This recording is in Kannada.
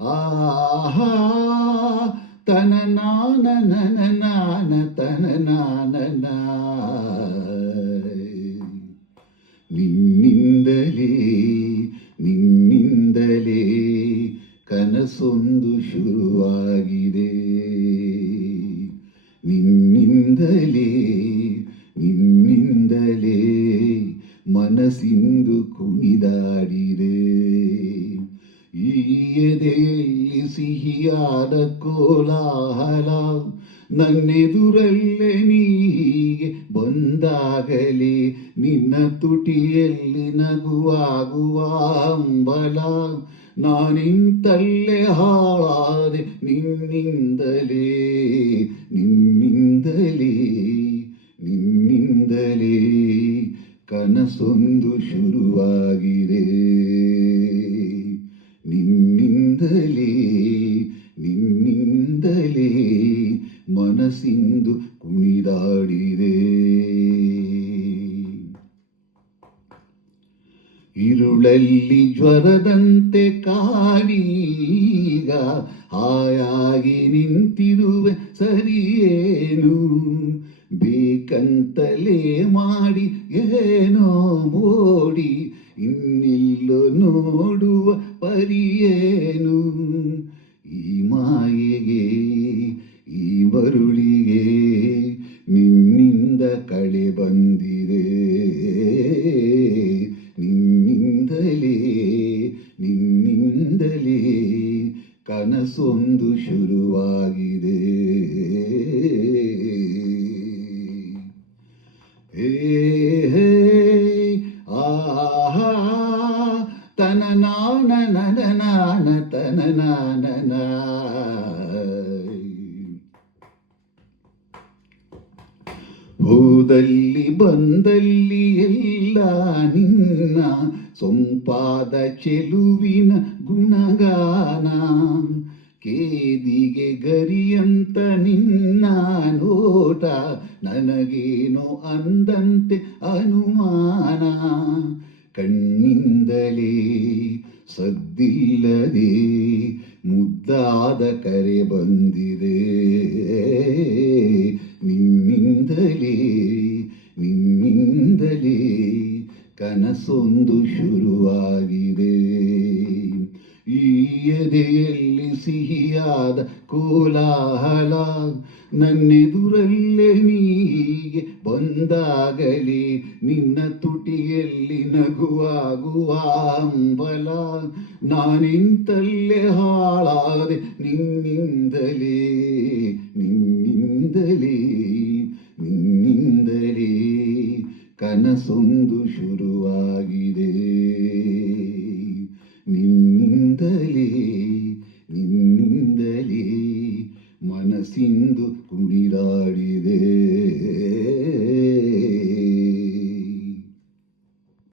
ಆಹಾ ತನ ನಾನ ನನ ನಾನ ತನ ನಾನ. ನಿನ್ನಿಂದಲೇ ನಿನ್ನಿಂದಲೇ ಕನಸೊಂದು ಶುರುವಾಗಿದೆ ಈ ಎದೆಯಲ್ಲಿ ಸಿಹಿಯಾದ ಕೋಲಾಹಲ ನನ್ನೆದುರಲ್ಲೇ ನೀಗೆ ಬಂದಾಗಲೇ, ನಿನ್ನ ತುಟಿಯಲ್ಲಿ ನಗುವಾಗುವ ಅಂಬಲ ನಾನಿಂತಲ್ಲೇ ಹಾಳಾದೆ ನಿನ್ನಿಂದಲೇ ನಿನ್ನಿಂದಲೇ ನಿನ್ನಿಂದಲೇ. ಕನಸೊಂದು ಶುರುವಾಗಿದೆ. ಇರುಳಲ್ಲಿ ಜ್ವರದಂತೆ ಕಾಣೀಗ ಹಾಯಾಗಿ ನಿಂತಿರುವೆ ಸರಿಯೇನು ಬೇಕಂತಲೇ ಮಾಡಿ ಏನೋ ಮೋಡಿ ಇನ್ನಿಲ್ಲೋ ನೋಡುವ ಪರಿಯೇನು ಈ ಮಾಯೆಗೆ ಈ ಬರುಳಿಗೆ ಕನಸೊಂದು ಶುರುವಾಗಿದೆ. ಹೇ ಆಹಾ ತನ ನನ ನಾನ ತನ ನಾನ ಹೋದಲ್ಲಿ ಬಂದಲ್ಲಿ ಎಲ್ಲ ನಿನ್ನ ಸೊಂಪಾದ ಚೆಲುವಿನ ಗುಣಗಾನ. ಕೇದಿಗೆ ಗರಿಯಂತ ನಿನ್ನ ನೋಟ, ನನಗೇನೋ ಅಂದಂತೆ ಅನುಮಾನ. ಕಣ್ಣಿಂದಲೇ ಸದ್ದಿಲ್ಲದೆ ಮುದ್ದಾದ ಕರೆ ಬಂದಿದೆ. ನಿನ್ನಿಂದಲೇ ನಿನ್ನಿಂದಲೇ ಕನಸೊಂದು ಶುರುವಾಗಿದೆ. ಈ ಎದೆಯಲ್ಲಿ ಸಿಹಿಯಾದ ಕೋಲಾಹಲ ನನ್ನೆದುರಲ್ಲೇ ನೀಗೆ ಬಂದಾಗಲೇ ನಿನ್ನ ತುಟಿಯಲ್ಲಿ ನಗುವಾಗುವ ಅಂಬಲ ನಾನಿಂತಲ್ಲೇ ಹಾಳಾದೆ ನಿನ್ನಿಂದಲೇ ನಿನ್ನಿಂದಲೇ ನಿನ್ನಿಂದಲೇ ಕನಸೊಂದು ಶುರುವಾಗಿದೆ ನಿನ್ನಿಂದಲೇ ನಿನ್ನಿಂದಲೇ ಮನಸ್ಸಿಂದು ಕುಣಿದಾಡಿ